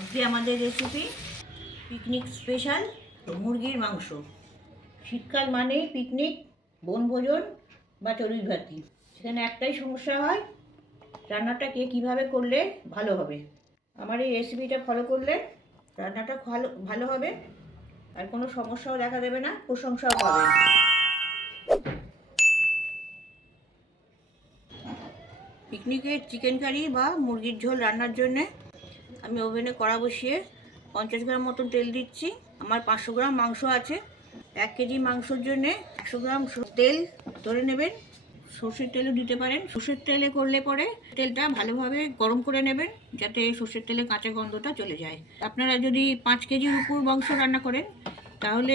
আজকে আমাদের recipe picnic special মুরগির মাংস। শীতকাল মানেই পিকনিক, বনভোজন বা চড়ুই ভাতি। সেখানে একটাই সমস্যা হয়, রান্নাটা কে কীভাবে করলে ভালো হবে। আমার এই রেসিপিটা ফলো করলে রান্নাটা ভালো ভালো হবে, আর কোনো সমস্যাও দেখা দেবে না, প্রশংসাও পাবেন। পিকনিকের চিকেন কারি বা মুরগির ঝোল রান্নার জন্যে আমি ওভেনে কড়া বসিয়ে 50 গ্রাম মতন তেল দিচ্ছি। আমার 500 গ্রাম মাংস আছে। 1 কেজি মাংসর জন্যে 100 গ্রাম তেল ধরে নেবেন। সর্ষের তেলও দিতে পারেন। সর্ষের তেলে করলে পরে তেলটা ভালোভাবে গরম করে নেবেন, যাতে সর্ষের তেলে কাঁচা গন্ধটা চলে যায়। আপনারা যদি 5 কেজির উপর মাংস রান্না করেন তাহলে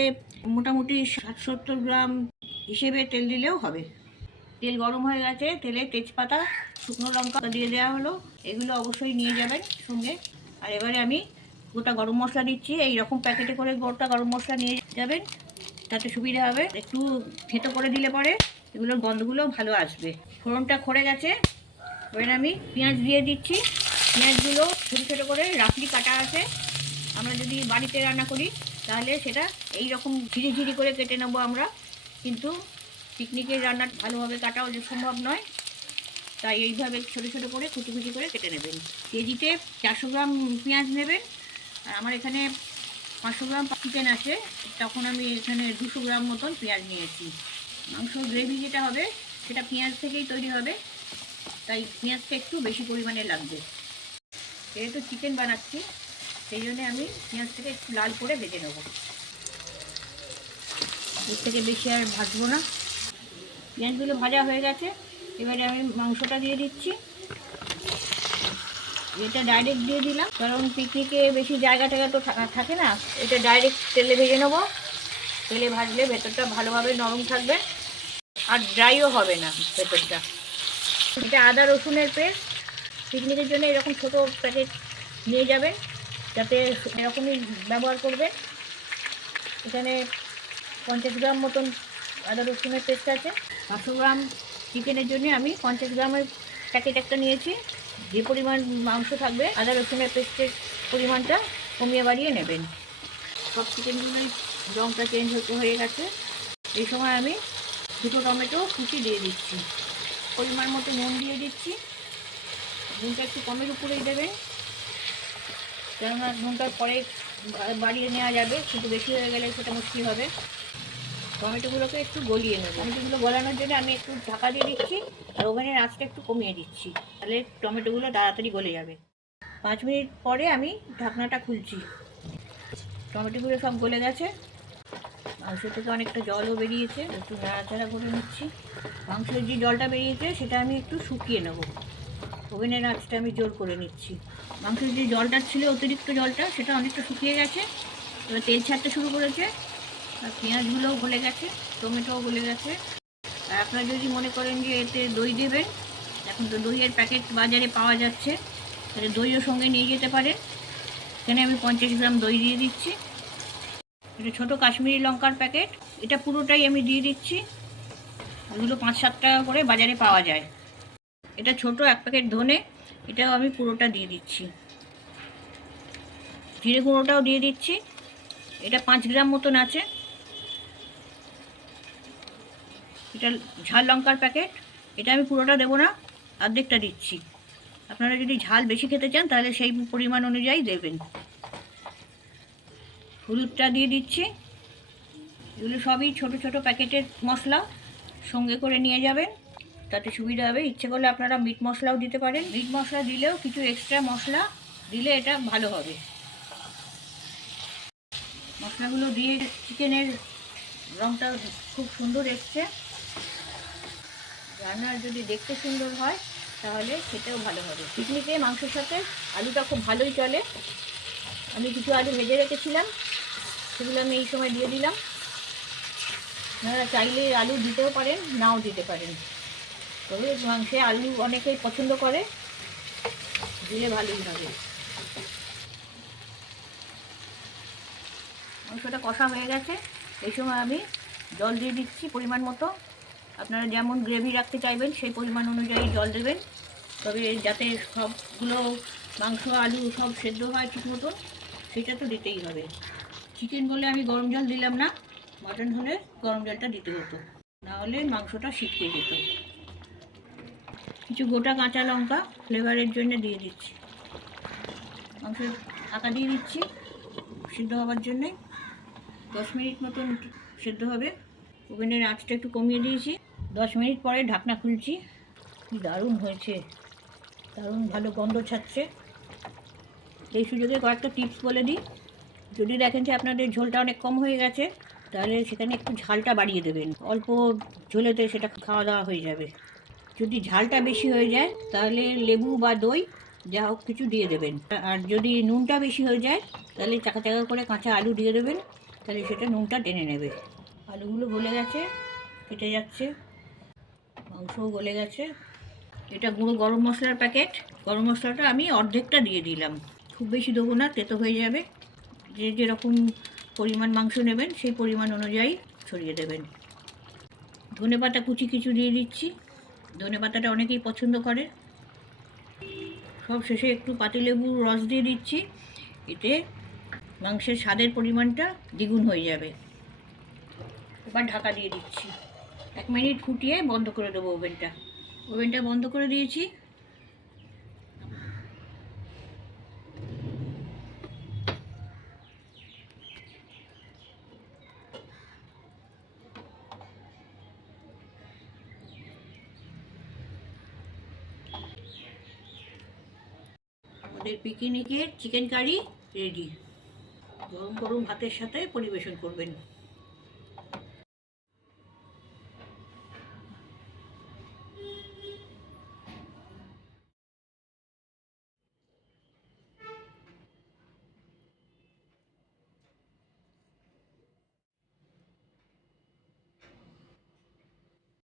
মোটামুটি 60-70 গ্রাম হিসেবে তেল দিলেও হবে। তেল গরম হয়ে গেছে, তেলে তেজপাতা, শুকনো লঙ্কা দিয়ে দেওয়া হলো। এগুলো অবশ্যই নিয়ে যাবেন সঙ্গে। আর এবারে আমি গোটা গরম মশলা দিচ্ছি। এই রকম প্যাকেটে করে গোটা গরম মশলা নিয়ে যাবেন, তাতে সুবিধা হবে। একটু থেতো করে দিলে পরে এগুলোর গন্ধগুলো ভালো আসবে। ফোড়নটা খড়ে গেছে, এবারে আমি পেঁয়াজ দিয়ে দিচ্ছি। পেঁয়াজগুলো ছোটো ছোটো করে রাফলি কাটা আছে। আমরা যদি বাড়িতে রান্না করি তাহলে সেটা এই রকম ঝিরি ঝিরি করে কেটে নেবো আমরা, কিন্তু পিকনিকের রান্না ভালোভাবে কাটাও যে সম্ভব নয়, তাই এইভাবে ছোটো ছোটো করে কুচি কুচি করে কেটে নেবেন। কেজিতে 400 গ্রাম পেঁয়াজ নেবেন, আর আমার এখানে 500 গ্রাম চিকেন আছে, তখন আমি এখানে 200 গ্রাম মতন পেঁয়াজ নিয়েছি। মাংসর গ্রেভি যেটা হবে সেটা পেঁয়াজ থেকেই তৈরি হবে, তাই পেঁয়াজটা একটু বেশি পরিমাণে লাগবে। যেহেতু চিকেন বানাচ্ছি সেই জন্যে আমি পেঁয়াজটাকে একটু লাল করে ভেজে নেব। এর থেকে বেশি আর ভাজবো না। পেঁয়াজগুলো ভাজা হয়ে গেছে, এবারে আমি মাংসটা দিয়ে দিচ্ছি। এটা ডাইরেক্ট দিয়ে দিলাম, কারণ পিকনিকে বেশি জায়গা টায়গা তো থাকে না। এটা ডাইরেক্ট তেলে ভেজে নেবো। তেলে ভাজলে ভেতরটা ভালোভাবে নরম থাকবে আর ড্রাইও হবে না ভেতরটা। এটা আদা রসুনের পেস্ট। পিকনিকের জন্য এরকম ছোটো প্যাকেট নিয়ে যাবেন, যাতে এরকমই ব্যবহার করবে। এখানে 50 গ্রাম মতন আদা রসুনের পেস্ট আছে। 500 গ্রাম চিকেনের জন্য আমি 50 গ্রামের প্যাকেট একটা নিয়েছি। যে পরিমাণ মাংস থাকবে আদা রসুনের পেস্টের পরিমাণটা কমিয়ে বাড়িয়ে নেবেন। সব চিকেনগুলোই রঙটা চেঞ্জ হয়ে গেছে। এই সময় আমি 2টো টমেটো কুচি দিয়ে দিচ্ছি। পরিমাণ মতো নুন দিয়ে দিচ্ছি। নুনটা একটু কমের উপরেই দেবেন, কেননা নুনটার পরে বাড়িয়ে নেওয়া যাবে, কিন্তু বেশি হয়ে গেলে সেটা মুশকিল হবে। টমেটোগুলোকে একটু গলিয়ে নেব। টমেটোগুলো গলানোর জন্য আমি একটু ঢাকা দিয়ে দিচ্ছি, আর ওভেনের আঁচটা একটু কমিয়ে দিচ্ছি, তাহলে টমেটোগুলো তাড়াতাড়ি গলে যাবে। 5 মিনিট পরে আমি ঢাকনাটা খুলছি। টমেটোগুলো সব গলে গেছে, মাংস থেকে অনেকটা জলও বেরিয়েছে। একটু নাড়াচাড়া করে নিচ্ছি। মাংসের যে জলটা বেরিয়েছে সেটা আমি একটু শুকিয়ে নেব। ওভেনের আঁচটা আমি জোর করে নিচ্ছি। মাংসের যে জলটা ছিল, অতিরিক্ত জলটা, সেটা অনেকটা শুকিয়ে গেছে। এবার তেল ছাড়তে শুরু করেছে, আর পেঁয়াজগুলোও গলে গেছে, টমেটোও গলে গেছে। আর আপনারা যদি মনে করেন যে এতে দই দেবেন, এখন তো দইয়ের প্যাকেট বাজারে পাওয়া যাচ্ছে, তাহলে দইও সঙ্গে নিয়ে যেতে পারেন। এখানে আমি 50 গ্রাম দই দিয়ে দিচ্ছি। এটা ছোটো কাশ্মীরি লঙ্কার প্যাকেট, এটা পুরোটাই আমি দিয়ে দিচ্ছি। এগুলো 5-7 টাকা করে বাজারে পাওয়া যায়। এটা ছোট 1 প্যাকেট ধনে, এটাও আমি পুরোটা দিয়ে দিচ্ছি। জিরে গুঁড়োটাও দিয়ে দিচ্ছি, এটা 5 গ্রাম মতন আছে। এটা ঝাল লঙ্কার প্যাকেট, এটা আমি পুরোটা দেবো না, অর্ধেকটা দিচ্ছি। আপনারা যদি ঝাল বেশি খেতে চান তাহলে সেই পরিমাণ অনুযায়ী দেবেন। হলুদটা দিয়ে দিচ্ছি। এগুলো সবই ছোট ছোট প্যাকেটের মশলা, সঙ্গে করে নিয়ে যাবেন, তাতে সুবিধা হবে। ইচ্ছে করলে আপনারা মিট মশলাও দিতে পারেন। মিট মশলা দিলেও কিছু এক্সট্রা মশলা দিলে এটা ভালো হবে। মশলাগুলো দিয়ে চিকেনের রঙটা খুব সুন্দর এসছে। রান্নার যদি দেখতে সুন্দর হয় তাহলে খেতেও ভালো হবে। পিকনিকে মাংসের সাথে আলুটা খুব ভালোই চলে। আমি কিছু আলু ভেজে রেখেছিলাম, সেগুলো আমি এই সময় দিয়ে দিলাম। আপনারা চাইলে আলু দিতেও পারেন, নাও দিতে পারেন, তবে মাংসে আলু অনেকেই পছন্দ করে, দিলে ভালোই হবে। মাংসটা কষা হয়ে গেছে, এই সময় আমি জল দিয়ে দিচ্ছি পরিমাণ মতো। আপনারা যেমন গ্রেভি রাখতে চাইবেন সেই পরিমাণ অনুযায়ী জল দেবেন। তবে যাতে সবগুলো মাংস আলু সব সেদ্ধ হয় ঠিক মতো, সেটা তো দিতেই হবে। চিকেন বলে আমি গরম জল দিলাম না, মাটন হলে গরম জলটা দিতে হতো, নাহলে মাংসটা ছিটকে যেত। কিছু গোটা কাঁচা লঙ্কা ফ্লেভারের জন্য দিয়ে দিচ্ছি। মাংসের ঢাকা দিয়ে দিচ্ছি সিদ্ধ হওয়ার জন্যে। 10 মিনিট মতন সেদ্ধ হবে। ওভেনের আঁচটা একটু কমিয়ে দিয়েছি। 10 মিনিট পরে ঢাকনা খুলছি। কি দারুণ হয়েছে, দারুণ ভালো গন্ধ ছাড়ছে। এই সুযোগে কয়েকটা টিপস বলে দিই। যদি দেখেন যে আপনাদের ঝোলটা অনেক কম হয়ে গেছে, তাহলে সেখানে একটু ঝালটা বাড়িয়ে দেবেন। অল্প ঝোলেতে সেটা খাওয়া দাওয়া হয়ে যাবে। যদি ঝালটা বেশি হয়ে যায় তাহলে লেবু বা দই যা হোক কিছু দিয়ে দেবেন। আর যদি নুনটা বেশি হয়ে যায় তাহলে চাকা চাকা করে কাঁচা আলু দিয়ে দেবেন, তাহলে সেটা নুনটা টেনে নেবে। আলুগুলো গলে গেছে, কেটে যাচ্ছে, মাংসও গলে গেছে। এটা গুঁড়ো গরম মশলার প্যাকেট। গরম মশলাটা আমি অর্ধেকটা দিয়ে দিলাম, খুব বেশি দেবো না, তেতো হয়ে যাবে। যে যেরকম পরিমাণ মাংস নেবেন সেই পরিমাণ অনুযায়ী ছড়িয়ে দেবেন। ধনেপাতা কুচি কিছু দিয়ে দিচ্ছি, ধনেপাতাটা অনেকেই পছন্দ করে। সব শেষে একটু পাতিলেবুর রস দিয়ে দিচ্ছি, এতে মাংসের স্বাদের পরিমাণটা দ্বিগুণ হয়ে যাবে। এবার ঢাকা দিয়ে দিচ্ছি। 1 মিনিট ফুটিয়ে বন্ধ করে দেবো ওভেনটা। ওভেনটা বন্ধ করে দিয়েছি। আমাদের পিকনিকের চিকেন কারি রেডি। গরম গরম ভাতের সাথে পরিবেশন করবেন।